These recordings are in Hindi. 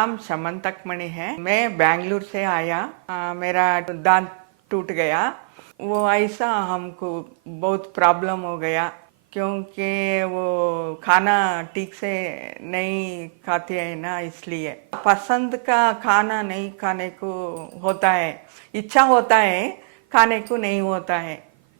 नाम समंतक मणि है। मैं बैंगलोर से आया। मेरा दांत टूट गया। वो ऐसा हमको बहुत प्रॉब्लम हो गया क्योंकि वो खाना ठीक से नहीं खाते हैं ना, इसलिए पसंद का खाना नहीं खाने को होता है। इच्छा होता है, खाने को नहीं होता है,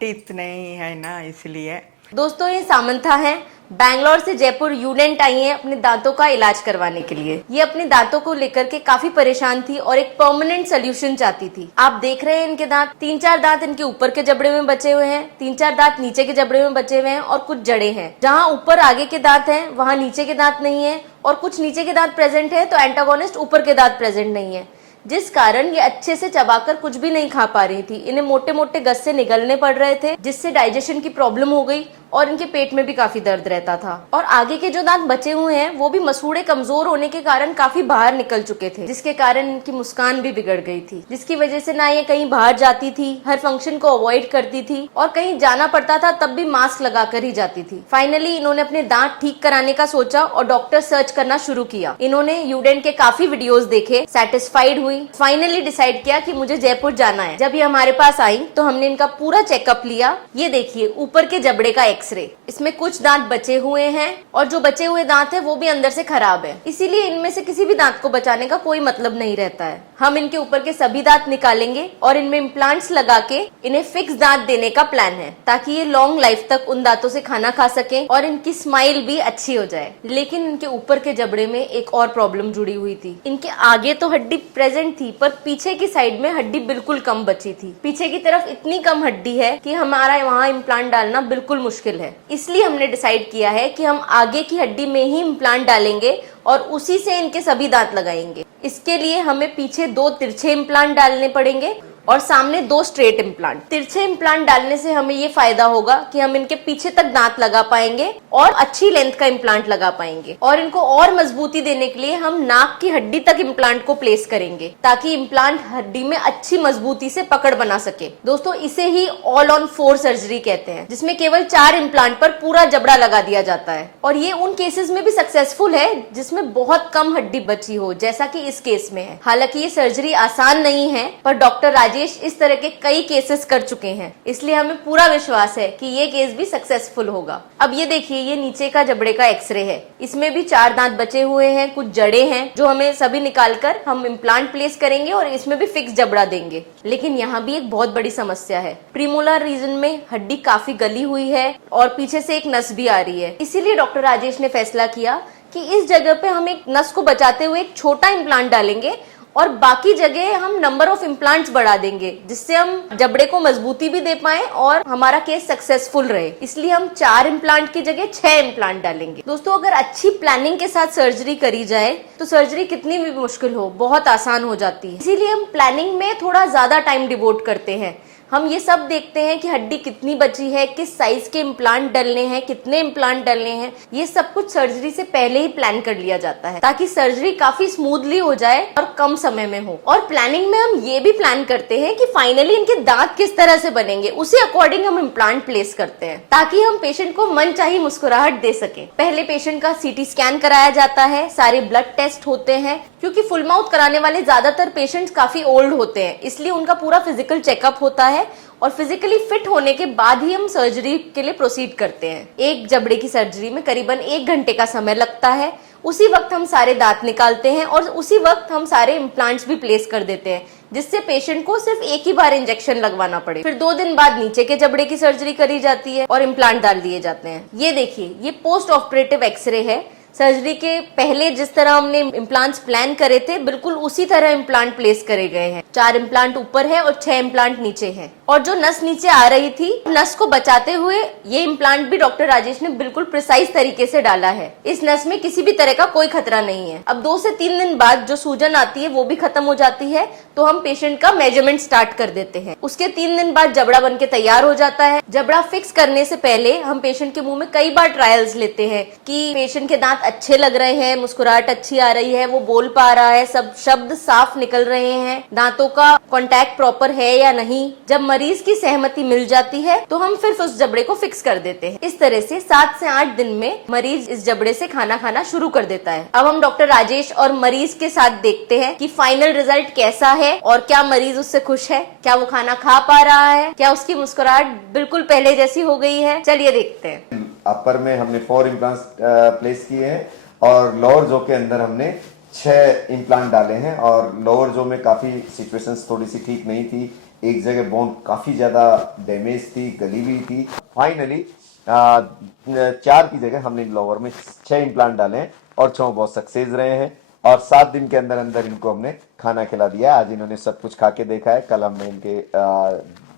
टीथ नहीं है ना, इसलिए। दोस्तों, ये सामंथा है, बैंगलोर से जयपुर यूडेंट आई हैं अपने दांतों का इलाज करवाने के लिए। ये अपने दांतों को लेकर के काफी परेशान थी और एक परमानेंट सोल्यूशन चाहती थी। आप देख रहे हैं इनके दांत, 3-4 दांत इनके ऊपर के जबड़े में बचे हुए हैं, 3-4 दांत नीचे के जबड़े में बचे हुए हैं और कुछ जड़े हैं। जहाँ ऊपर आगे के दांत हैं वहाँ नीचे के दांत नहीं है और कुछ नीचे के दांत प्रेजेंट है तो एंटागोनिस्ट ऊपर के दांत प्रेजेंट नहीं है, जिस कारण ये अच्छे से चबाकर कुछ भी नहीं खा पा रही थी। इन्हें मोटे मोटे गस्से निगलने पड़ रहे थे, जिससे डाइजेशन की प्रॉब्लम हो गई और इनके पेट में भी काफी दर्द रहता था। और आगे के जो दांत बचे हुए हैं वो भी मसूड़े कमजोर होने के कारण काफी बाहर निकल चुके थे, जिसके कारण इनकी मुस्कान भी बिगड़ गई थी, जिसकी वजह से ना ये कहीं बाहर जाती थी, हर फंक्शन को अवॉइड करती थी और कहीं जाना पड़ता था तब भी मास्क लगाकर ही जाती थी। फाइनली इन्होंने अपने दांत ठीक कराने का सोचा और डॉक्टर सर्च करना शुरू किया। इन्होंने यूडेंट के काफी वीडियोस देखे, सेटिस्फाइड हुई, फाइनली डिसाइड किया कि मुझे जयपुर जाना है। जब ये हमारे पास आई तो हमने इनका पूरा चेकअप लिया। ये देखिए ऊपर के जबड़े का एक्सरे, इसमें कुछ दांत बचे हुए हैं और जो बचे हुए दांत है वो भी अंदर से खराब है, इसीलिए इनमें से किसी भी दांत को बचाने का कोई मतलब नहीं रहता है। हम इनके ऊपर के सभी दांत निकालेंगे और इनमें इम्प्लांट्स लगा के इन्हें फिक्स दांत देने का प्लान है, ताकि ये लॉन्ग लाइफ तक उन दांतों से खाना खा सके और इनकी स्माइल भी अच्छी हो जाए। लेकिन इनके ऊपर के जबड़े में एक और प्रॉब्लम जुड़ी हुई थी। इनके आगे तो हड्डी प्रेजेंट थी पर पीछे की साइड में हड्डी बिल्कुल कम बची थी। पीछे की तरफ इतनी कम हड्डी है कि हमारा वहाँ इम्प्लांट डालना बिल्कुल मुश्किल है। इसलिए हमने डिसाइड किया है कि हम आगे की हड्डी में ही इम्प्लांट डालेंगे और उसी से इनके सभी दांत लगाएंगे। इसके लिए हमें पीछे 2 तिरछे इम्प्लांट डालने पड़ेंगे और सामने 2 स्ट्रेट इम्प्लांट। तिरछे इम्प्लांट डालने से हमें ये फायदा होगा कि हम इनके पीछे तक दांत लगा पाएंगे और अच्छी लेंथ का इम्प्लांट लगा पाएंगे। और इनको और मजबूती देने के लिए हम नाक की हड्डी तक इम्प्लांट को प्लेस करेंगे, ताकि इम्प्लांट हड्डी में अच्छी मजबूती से पकड़ बना सके। दोस्तों, इसे ही ऑल ऑन 4 सर्जरी कहते हैं, जिसमें केवल 4 इम्प्लांट पर पूरा जबड़ा लगा दिया जाता है। और ये उन केसेस में भी सक्सेसफुल है जिसमें बहुत कम हड्डी बची हो, जैसा कि इस केस में है। हालांकि ये सर्जरी आसान नहीं है, पर डॉक्टर राजेश इस तरह के कई केसेस कर चुके हैं, इसलिए हमें पूरा विश्वास है कि ये केस भी सक्सेसफुल होगा। अब ये देखिए, ये नीचे का जबड़े का एक्सरे है। इसमें भी 4 दांत बचे हुए हैं, कुछ जड़े हैं जो हमें सभी निकालकर हम इम्प्लांट प्लेस करेंगे और इसमें भी फिक्स जबड़ा देंगे। लेकिन यहाँ भी एक बहुत बड़ी समस्या है। प्रीमोलर रीजन में हड्डी काफी गली हुई है और पीछे से एक नस भी आ रही है। इसीलिए डॉक्टर राजेश ने फैसला किया कि इस जगह पे हम एक नस को बचाते हुए एक छोटा इम्प्लांट डालेंगे और बाकी जगह हम नंबर ऑफ इम्प्लांट्स बढ़ा देंगे, जिससे हम जबड़े को मजबूती भी दे पाए और हमारा केस सक्सेसफुल रहे। इसलिए हम 4 इम्प्लांट की जगह 6 इम्प्लांट डालेंगे। दोस्तों, अगर अच्छी प्लानिंग के साथ सर्जरी करी जाए तो सर्जरी कितनी भी मुश्किल हो बहुत आसान हो जाती है। इसीलिए हम प्लानिंग में थोड़ा ज्यादा टाइम डिवोट करते हैं। हम ये सब देखते हैं कि हड्डी कितनी बची है, किस साइज के इम्प्लांट डलने हैं, कितने इम्प्लांट डलने हैं। ये सब कुछ सर्जरी से पहले ही प्लान कर लिया जाता है, ताकि सर्जरी काफी स्मूथली हो जाए और कम समय में हो। और प्लानिंग में हम ये भी प्लान करते हैं कि फाइनली इनके दांत किस तरह से बनेंगे, उसी अकॉर्डिंग हम इम्प्लांट प्लेस करते हैं, ताकि हम पेशेंट को मनचाही मुस्कुराहट दे सके। पहले पेशेंट का CT स्कैन कराया जाता है, सारे ब्लड टेस्ट होते हैं, क्योंकि फुल माउथ कराने वाले ज्यादातर पेशेंट्स काफी ओल्ड होते हैं, इसलिए उनका पूरा फिजिकल चेकअप होता है और फिजिकली फिट होने के बाद ही हम सर्जरी के लिए प्रोसीड करते हैं। एक जबड़े की सर्जरी में करीबन 1 घंटे का समय लगता है। उसी वक्त हम सारे दांत निकालते हैं और उसी वक्त हम सारे इम्प्लांट्स भी प्लेस कर देते हैं, जिससे पेशेंट को सिर्फ एक ही बार इंजेक्शन लगवाना पड़े। फिर 2 दिन बाद नीचे के जबड़े की सर्जरी करी जाती है और इम्प्लांट डाल दिए जाते हैं। ये देखिए, ये पोस्ट ऑपरेटिव एक्सरे है। सर्जरी के पहले जिस तरह हमने इम्प्लांट्स प्लान करे थे, बिल्कुल उसी तरह इम्प्लांट प्लेस करे गए हैं। 4 इम्प्लांट ऊपर है और 6 इम्प्लांट नीचे है। और जो नस नीचे आ रही थी, नस को बचाते हुए ये इम्प्लांट भी डॉक्टर राजेश ने बिल्कुल प्रिसाइज तरीके से डाला है। इस नस में किसी भी तरह का कोई खतरा नहीं है। अब 2 से 3 दिन बाद जो सूजन आती है वो भी खत्म हो जाती है, तो हम पेशेंट का मेजरमेंट स्टार्ट कर देते हैं। उसके 3 दिन बाद जबड़ा बन के तैयार हो जाता है। जबड़ा फिक्स करने से पहले हम पेशेंट के मुंह में कई बार ट्रायल्स लेते हैं कि पेशेंट के दांत अच्छे लग रहे हैं, मुस्कुराहट अच्छी आ रही है, वो बोल पा रहा है, सब शब्द साफ निकल रहे हैं, दांतों का कांटेक्ट प्रॉपर है या नहीं। जब मरीज की सहमति मिल जाती है तो हम फिर उस जबड़े को फिक्स कर देते हैं। इस तरह से 7 से 8 दिन में मरीज इस जबड़े से खाना खाना शुरू कर देता है। अब हम डॉक्टर राजेश और मरीज के साथ देखते हैं कि फाइनल रिजल्ट कैसा है और क्या मरीज उससे खुश है, क्या वो खाना खा पा रहा है, क्या उसकी मुस्कुराहट बिल्कुल पहले जैसी हो गई है। चलिए देखते हैं। अपर में हमने 4 इम्प्लांट्स प्लेस किए हैं और लोअर जो के अंदर हमने 6 इम्प्लांट डाले हैं। और लोअर जो में काफ़ी सिचुएशंस थोड़ी सी ठीक नहीं थी, एक जगह बोन काफ़ी ज़्यादा डैमेज थी, गली हुई थी। फाइनली 4 की जगह हमने लोअर में 6 इम्प्लांट डाले हैं और 6 बहुत सक्सेस रहे हैं। और 7 दिन के अंदर अंदर इनको हमने खाना खिला दिया। आज इन्होंने सब कुछ खा के देखा है। कल हमने इनके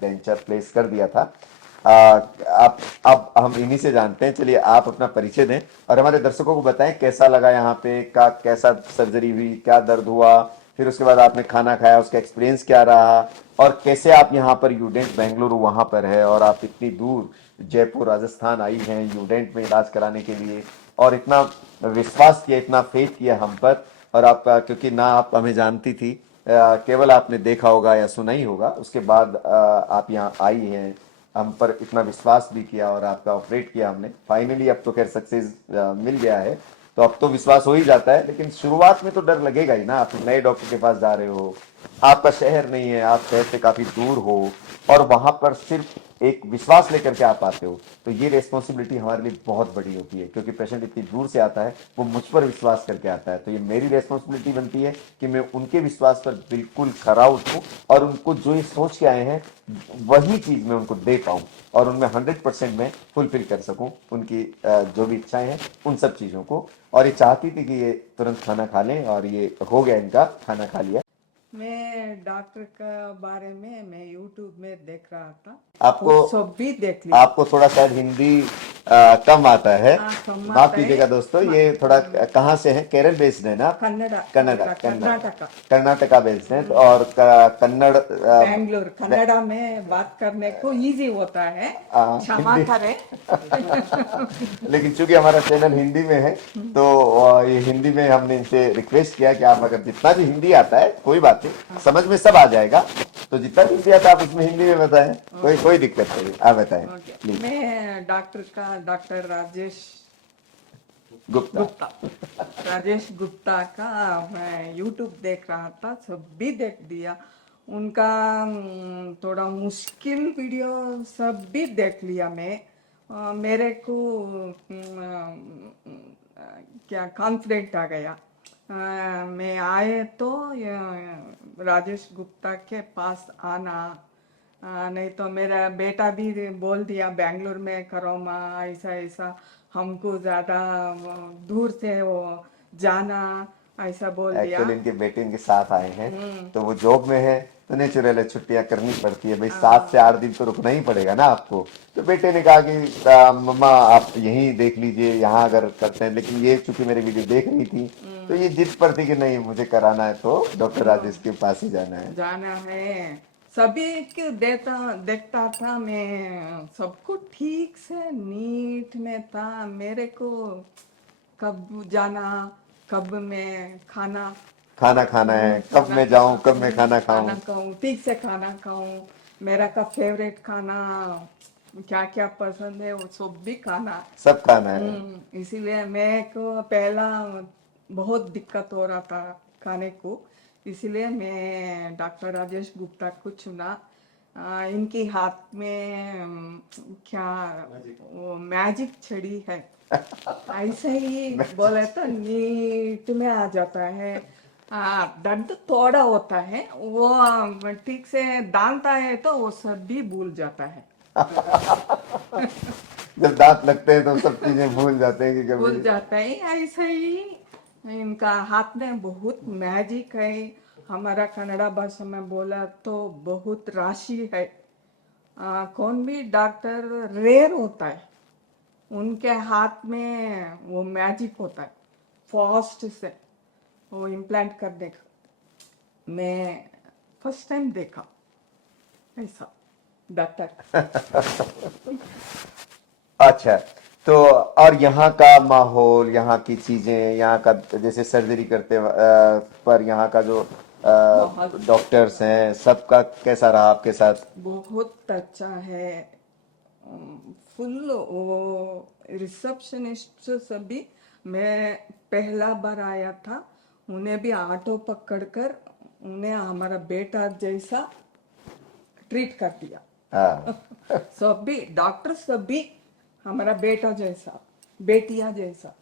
डेंचर प्लेस कर दिया था। अब हम इन्हीं से जानते हैं। चलिए आप अपना परिचय दें और हमारे दर्शकों को बताएं कैसा लगा यहाँ पे, का कैसा सर्जरी हुई, क्या दर्द हुआ, फिर उसके बाद आपने खाना खाया, उसका एक्सपीरियंस क्या रहा और कैसे आप यहाँ पर यूडेंट बेंगलुरु वहाँ पर है और आप इतनी दूर जयपुर राजस्थान आई हैं यूडेंट में इलाज कराने के लिए और इतना विश्वास किया, इतना फेथ किया हम पर। और आप क्योंकि ना आप हमें जानती थी, केवल आपने देखा होगा या सुना ही होगा, उसके बाद आप यहाँ आई हैं, हम पर इतना विश्वास भी किया और आपका ऑपरेट किया हमने। फाइनली अब तो खैर सक्सेस मिल गया है तो अब तो विश्वास हो ही जाता है। लेकिन शुरुआत में तो डर लगेगा ही ना। आप नए डॉक्टर के पास जा रहे हो, आपका शहर नहीं है, आप शहर से काफी दूर हो और वहां पर सिर्फ एक विश्वास लेकर के आप आते हो, तो ये रेस्पॉन्सिबिलिटी हमारे लिए बहुत बड़ी होती है। क्योंकि पेशेंट इतनी दूर से आता है, वो मुझ पर विश्वास करके आता है, तो ये मेरी रेस्पॉन्सिबिलिटी बनती है कि मैं उनके विश्वास पर बिल्कुल खरा उतरूं और उनको जो ये सोच के आए हैं वही चीज मैं उनको दे पाऊं और उनमें 100% में फुलफिल कर सकूं उनकी जो भी इच्छाएं हैं उन सब चीजों को। और ये चाहती थी कि ये तुरंत खाना खा लें और ये हो गया, इनका खाना खा लिया। मैं डॉक्टर का बारे में मैं यूट्यूब में देख रहा था, आपको वो सब भी देख लिया। आपको थोड़ा शायद हिंदी कम आता है, हाँ, कम माफ आता कीजिएगा है। दोस्तों। ये थोड़ा कहाँ से है? केरल बेस्ड है ना? कन्नड़ा कर्नाटका कर्नाटका बेस्ड है और कन्नड़ बेंगलोर कन्नड़ा में बात करने को इजी होता है, क्षमा हिंदी। करें। लेकिन चूंकि हमारा चैनल हिंदी में है तो ये हिंदी में हमने इनसे रिक्वेस्ट किया कि आप अगर जितना भी हिंदी आता है कोई बात नहीं, समझ में सब आ जाएगा, तो जितना भी हिंदी आता है आप उसमें हिंदी में बताएं, कोई दिक्कत नहीं, आप बताएं प्लीज। मैं डॉक्टर राजेश गुप्ता। राजेश गुप्ता का मैं यूट्यूब देख रहा था, सब भी देख दिया उनका। थोड़ा मुश्किल वीडियो सब भी देख लिया मैं। मेरे को क्या कॉन्फिडेंट आ गया। मैं आए तो राजेश गुप्ता के पास आना, नहीं तो मेरा बेटा भी बोल दिया बेंगलोर में करो माँ, ऐसा ऐसा हमको ज़्यादा दूर से वो जाना, ऐसा बोल दिया। एक्चुअली इनके बेटे इनके साथ आए हैं तो वो जॉब में है तो नेचुरल है, छुट्टियां करनी पड़ती है भाई, 7 से 8 दिन तो रुकना ही पड़ेगा ना आपको। तो बेटे ने कहा कि मम्मा आप यहीं देख लीजिए, यहाँ अगर करते हैं। लेकिन ये चूंकि मेरी वीडियो देख रही थी तो ये जिद पर थी कि नहीं मुझे कराना है तो डॉक्टर राजेश के पास ही जाना है। सभी के देखता था मैं, सबको ठीक से नीट में था। मेरे को कब जाना, कब मैं खाना खाना है, कब मैं जाऊं, कब मैं खाना खाऊं, ठीक से खाना खाऊं, मेरा का फेवरेट खाना क्या क्या पसंद है वो सब भी खाना, सब खाना है। इसीलिए मैं को पहला बहुत दिक्कत हो रहा था खाने को, इसीलिए मैं डॉक्टर राजेश गुप्ता को चुना। इनकी हाथ में क्या वो मैजिक छड़ी है, ऐसे ही बोले तो नीट में आ जाता है। दर्द थोड़ा होता है, वो ठीक से दांता है तो वो सब भी भूल जाता है। जब दांत लगते हैं तो सब चीजें भूल जाते हैं कि भूल कभी जाता है। ऐसे ही इनका हाथ में बहुत मैजिक है। हमारा कन्नड़ा भाषा में बोला तो बहुत राशि है। कौन भी डॉक्टर रेयर होता है, उनके हाथ में वो मैजिक होता है, फास्ट से वो इम्प्लांट कर देगा। मैं फर्स्ट टाइम देखा ऐसा डॉक्टर। अच्छा, तो और यहाँ का माहौल, यहाँ की चीजें, यहाँ का जैसे सर्जरी करते पर यहाँ का जो बहुत डॉक्टर्स हैं, सबका कैसा रहा आपके साथ? बहुत अच्छा है। फुल वो रिसेप्शनिस्ट सभी, मैं पहला बार आया था, उन्हें भी ऑटो पकड़कर उन्हें हमारा बेटा जैसा ट्रीट कर दिया। हाँ सभी डॉक्टर सभी हमारा बेटा जैसा, बेटिया जैसा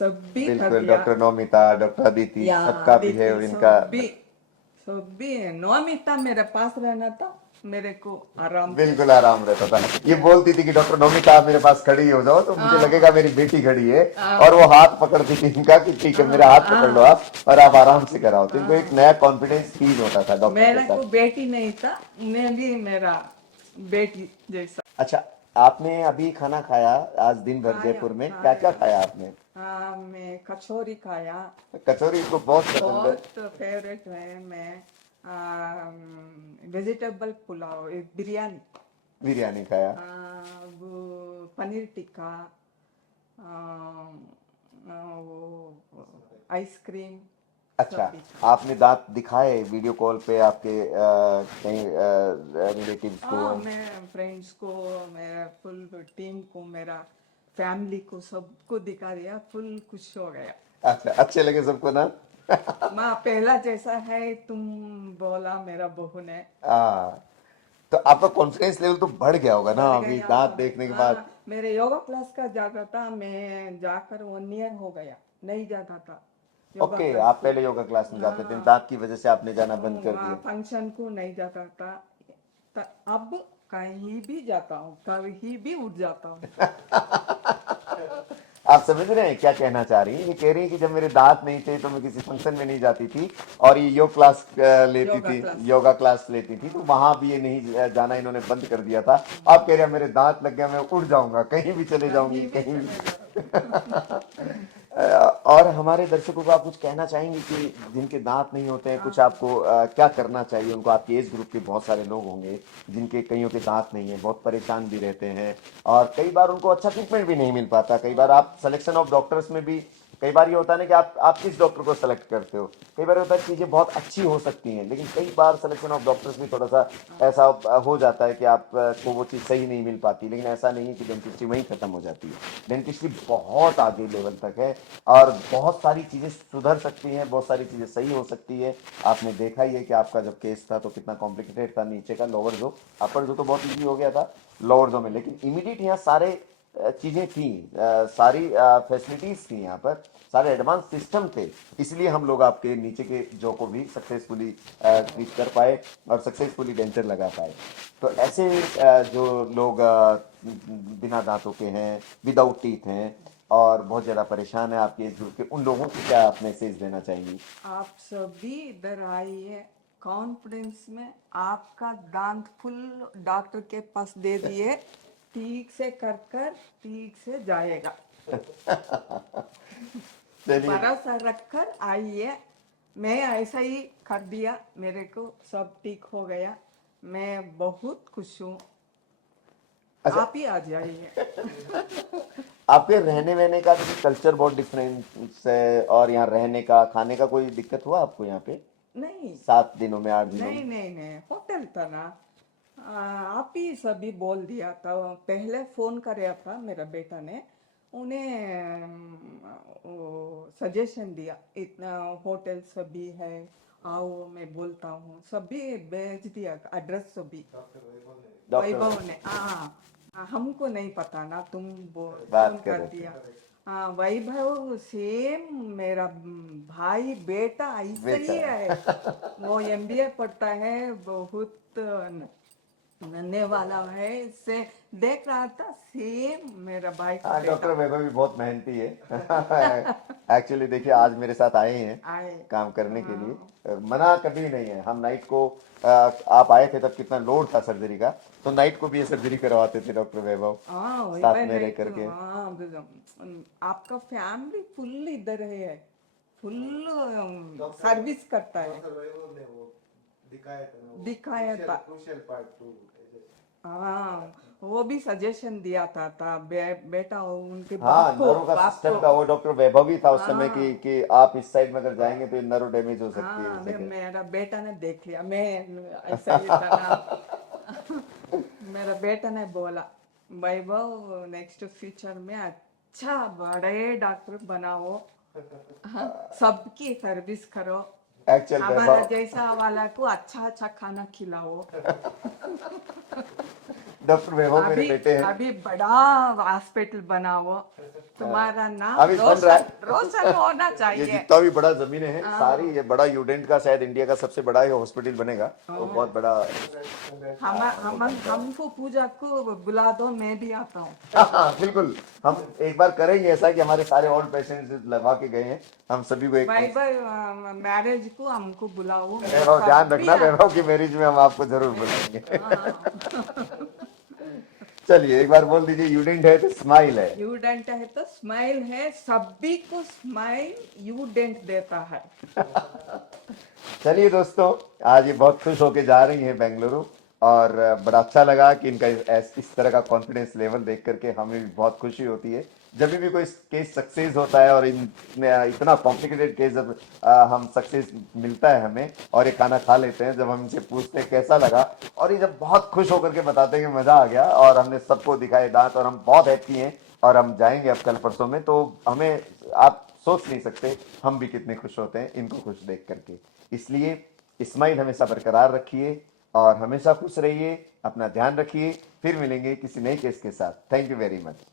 सभी कर बिल्कुल। दिया। डॉक्टर नौमिता, डॉक्टर अदिति, या सबका दीदी बिहेव इनका सभी सभी नौमिता मेरे पास रहना था, मेरे को आराम से। बिल्कुल आराम रहता था। ये बोलती थी कि डॉक्टर नौमिता आप मेरे पास खड़ी हो जाओ तो मुझे लगेगा मेरी बेटी खड़ी है, और वो हाथ पकड़ती थी इनका कि ठीक है मेरा हाथ पकड़ लो आप और आप आराम से कराओ। तो इनको एक नया कॉन्फिडेंस फील होता था डॉक्टर मेरे के को साथ। बेटी नहीं था, उन्हें भी मेरा बेटी जैसा। अच्छा, आपने अभी खाना खाया आज दिन भर खाया जयपुर में, क्या क्या खाया। खाया आपने? हाँ, मैं कचौरी खाया, कचौरी को बहुत पसंद है। बहुत फेवरेट है। मैं वेजिटेबल पुलाव, एक बिरयानी, बिरयानी खाया। वो पनीर टिक्का, वो आइसक्रीम अच्छा, सभी। आपने दांत दिखाए वीडियो कॉल पे आपके कहीं रिलेटिव्स को? हाँ, मैं फ्रेंड्स को, मेरा फुल टीम को, मेरा फैमिली को, सबको दिखा दिया, फुल खुश हो गया। अच्छा, अच्छे लगे सबको ना? माँ पहला जैसा है, तुम बोला मेरा बहू ने। हाँ, तो आपका कॉन्फिडेंस लेवल तो बढ़ गया होगा ना बढ़ अभी गया। दांत देखने के बाद? हाँ, मेरे योगा क्लास का जाता था, मैं जाकर 1 ईयर हो गया, नहीं जाता था योगा ओके, क्लास आप को। पहले योगा क्लास में जाते थे, हाँ, दांत की वजह से आपने जाना बंद कर दिया। फंक्शन को नहीं जाता था। अब कहीं भी जाता हूँ, कहीं भी उठ जाता हूँ। आप समझ रहे हैं क्या कहना चाह रही हैं? ये कह रही हैं कि जब मेरे दांत नहीं थे तो मैं किसी फंक्शन में नहीं जाती थी और ये योग क्लास लेती योगा थी, क्लास। योगा क्लास लेती थी, तो वहां भी ये नहीं जाना इन्होंने बंद कर दिया था। आप कह रहे हैं मेरे दांत लग गया, मैं उड़ जाऊंगा, कहीं भी चले जाऊंगी, कहीं भी कहीं भी। चले जाओ। और हमारे दर्शकों को आप कुछ कहना चाहेंगे कि जिनके दांत नहीं होते हैं, कुछ आपको क्या करना चाहिए उनको? आपके एज ग्रुप के बहुत सारे लोग होंगे जिनके कईयों के दांत नहीं है, बहुत परेशान भी रहते हैं और कई बार उनको अच्छा ट्रीटमेंट भी नहीं मिल पाता। कई बार आप सिलेक्शन ऑफ डॉक्टर्स में भी, कई बार ये होता है ना कि आप किस डॉक्टर को सेलेक्ट करते हो। कई बार होता है चीजें बहुत अच्छी हो सकती हैं, लेकिन कई बार सिलेक्शन ऑफ डॉक्टर्स भी थोड़ा सा ऐसा हो जाता है कि आपको वो चीज़ सही नहीं मिल पाती। लेकिन ऐसा नहीं है कि डेंटिस्ट्री वहीं खत्म हो जाती है। डेंटिस्ट्री बहुत आगे लेवल तक है और बहुत सारी चीजें सुधर सकती हैं, बहुत सारी चीजें सही हो सकती है। आपने देखा ही है कि आपका जब केस था तो कितना कॉम्प्लिकेटेड था, नीचे का लोअर जो, अपर जो तो बहुत ईजी हो गया था लोअर जो में, लेकिन इमीडिएट यहाँ सारे चीजें थी, सारी फैसिलिटीज थी, यहाँ पर सारे एडवांस सिस्टम थे, इसलिए हम लोग आपके नीचे के जो को भी सक्सेसफुली ट्रीट कर पाए और सक्सेसफुली डेंचर लगा पाए। तो ऐसे जो लोग बिना दांतों के हैं, विदाउट टीथ हैं और बहुत ज़्यादा परेशान है आपके एज ग्रुप के, उन लोगों को क्या आप मैसेज देना चाहेंगी? आप सभी इधर आइए, कॉन्फिडेंस में आपका दांत फुल डॉक्टर के पास दे दिए, ठीक से कर कर ठीक से जाएगा। चलिए, भरोसा रखकर आइए। मैं ऐसा ही कर दिया, मेरे को सब ठीक हो गया, मैं बहुत खुश हूँ। अच्छा, आप ही आ जाइए। आपके रहने वहने का भी कल्चर बहुत डिफरेंस है और यहाँ रहने का खाने का कोई दिक्कत हुआ आपको यहाँ पे नहीं 7 दिनों में, 8 दिनों नहीं में? नहीं नहीं, होटल था ना। आप ही सभी बोल दिया था, पहले फोन कराया था मेरा बेटा ने, उन्हें वो सजेशन दिया, इतना होटल सभी है, आओ, मैं बोलता हूँ, सभी भेज दिया एड्रेस सभी। डॉक्टर वैभव ने, हाँ, हमको नहीं पता ना, तुम बात फोन कर कर रहे थे। दिया। हाँ, वैभव सेम मेरा भाई बेटा ऐसे बेटा, ही है। वो एमबीए पढ़ता है, बहुत नन्हे वाला है, इससे देख रहा था, सेम मेरा भाई का हाँ, डॉक्टर बेटा वैभव भी बहुत मेहनती है। एक्चुअली देखिए आज मेरे साथ आए हैं आए। काम करने के लिए, हाँ, मना कभी नहीं है। हम नाइट को आप आए थे तब कितना लोड था सर्जरी का, तो नाइट को भी ये सर्जरी करवाते थे डॉक्टर वैभव, हाँ, वही साथ पर में रह नहीं तो, करके। हाँ, आपका फैमिली फुल इधर है, फुल सर्विस करता है। दिखाया था। हाँ, वो भी सजेशन दिया था बेटा उनके हाँ, बाप को नर्व का बाप सिस्टम को का वो डॉक्टर वैभव भी था उस समय हाँ कि आप इस साइड में अगर जाएंगे तो ये नर्व डैमेज हो सकती है हाँ, इस जगह। मेरा बेटा ने देख लिया, मैं ऐसा ही था ना। मेरा बेटा ने बोला, वैभव नेक्स्ट फ्यूचर में अच्छा बड़े डॉक्टर बनाओ, हाँ, सबकी सर्विस करो, एक्चुअल हमारा वैभव, जैसा वाला को अच्छा अच्छा खाना खिलाओ। डॉक्टर वैभव मेरे अभी बेटे हैं। अभी बड़ा हॉस्पिटल बनाओ, तुम्हारा नाम अभी बन रहा रोशन है। रोशन होना ये चाहिए। जितना भी बड़ा जमीनें हैं सारी, हाँ, ये बड़ा यूडेंट का शायद इंडिया का सबसे बड़ा ये हॉस्पिटल बनेगा, वो बहुत बड़ा। हमको पूजा को बुला दो, मैं भी आता हूँ। हाँ, बिल्कुल, हम एक बार करेंगे ऐसा कि हमारे सारे ओल्ड पेशेंट्स लगवा के गए हैं, हम सभी को एक भाई भाई मैरिज को हमको बुलाओ, मैं वैभव, ध्यान कभी रखना आता वैभव की मैरिज में हम आपको जरूर बुलाएंगे। हूँ। चलिए एक बार बोल दीजिए, यूडेंट है तो स्माइल है। यू डेंट है तो स्माइल है, सभी को स्माइल यू डेंट देता है। चलिए दोस्तों, आज ये बहुत खुश होके जा रही हैं बेंगलुरु, और बड़ा अच्छा लगा कि इनका इस तरह का कॉन्फिडेंस लेवल देख करके हमें भी बहुत खुशी होती है। जब भी कोई केस सक्सेस होता है, और इतना कॉम्प्लिकेटेड केस जब हम सक्सेस मिलता है हमें, और ये खाना खा लेते हैं, जब हम इनसे पूछते हैं कैसा लगा, और ये जब बहुत खुश होकर के बताते हैं कि मज़ा आ गया और हमने सबको दिखाए दांत और हम बहुत हैप्पी हैं और हम जाएंगे अब कल परसों में, तो हमें आप सोच नहीं सकते हम भी कितने खुश होते हैं इनको खुश देख करके। इसलिए स्माइल हमेशा बरकरार रखिए और हमेशा खुश रहिए, अपना ध्यान रखिए। फिर मिलेंगे किसी नए केस के साथ। Thank you very much.